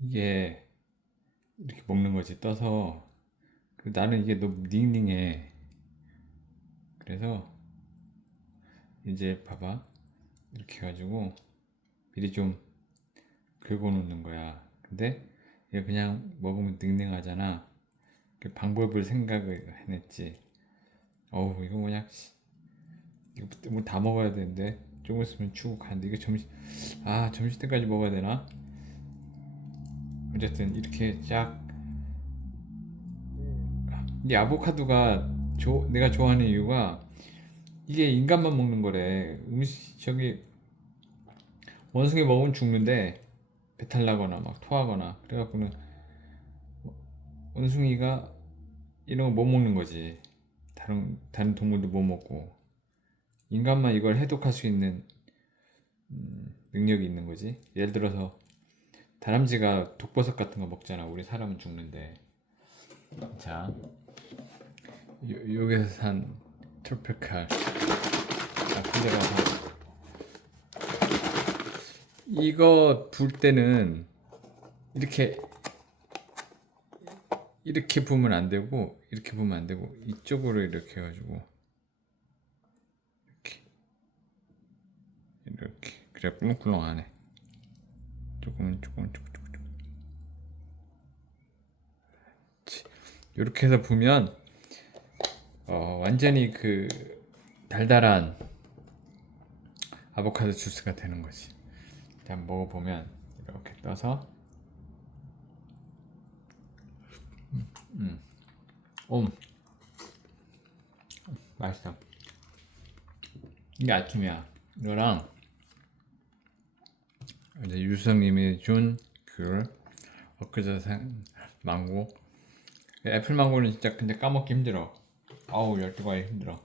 이게 이렇게 먹는 거지. 떠서. 그 나는 이게 너무 닝닝해. 그래서 이제 봐봐. 이렇게 해가지고 미리 좀 긁어 놓는 거야. 근데 이게 그냥 먹으면 닝닝하잖아. 그 방법을 생각을 해냈지. 어우 이거 뭐냐. 씨. 이거 뭐다 먹어야 되는데. 조금 있으면 추고 가는데. 이거 점심 아 점심 때까지 먹어야 되나 어쨌든 이렇게 쫙. 이 아보카도가 조, 내가 좋아하는 이유가 이게 인간만 먹는 거래. 음식 저기 원숭이 먹으면 죽는데 배탈 나거나 막 토하거나 그래갖고는 원숭이가 이런 거 못 먹는 거지. 다른 다른 동물도 못 먹고. 인간만 이걸 해독할 수 있는 음, 능력이 있는 거지. 예를 들어서 다람쥐가 독버섯 같은 거 먹잖아. 우리 사람은 죽는데. 자 요, 여기서 산 트로피칼. 데 가서 이거 불 때는 이렇게 이렇게 부으면 안 되고 이렇게 부으면 안 되고 이쪽으로 이렇게 해가지고. 이렇게. 이렇게. 그래 꿀렁꿀렁하네 조금 조금 조금 조금 이렇게 해서 부면 어, 완전히 그 달달한 아보카도 주스가 되는 거지. 일단 먹어보면 이렇게 떠서 음, 음, 음, 맛있어. 이게 아침이야. 이거랑 이제 유성님이 준그 엊그제 산 망고 애플 망고는 진짜 근데 까먹기 힘들어. 아우 열두가지 힘들어.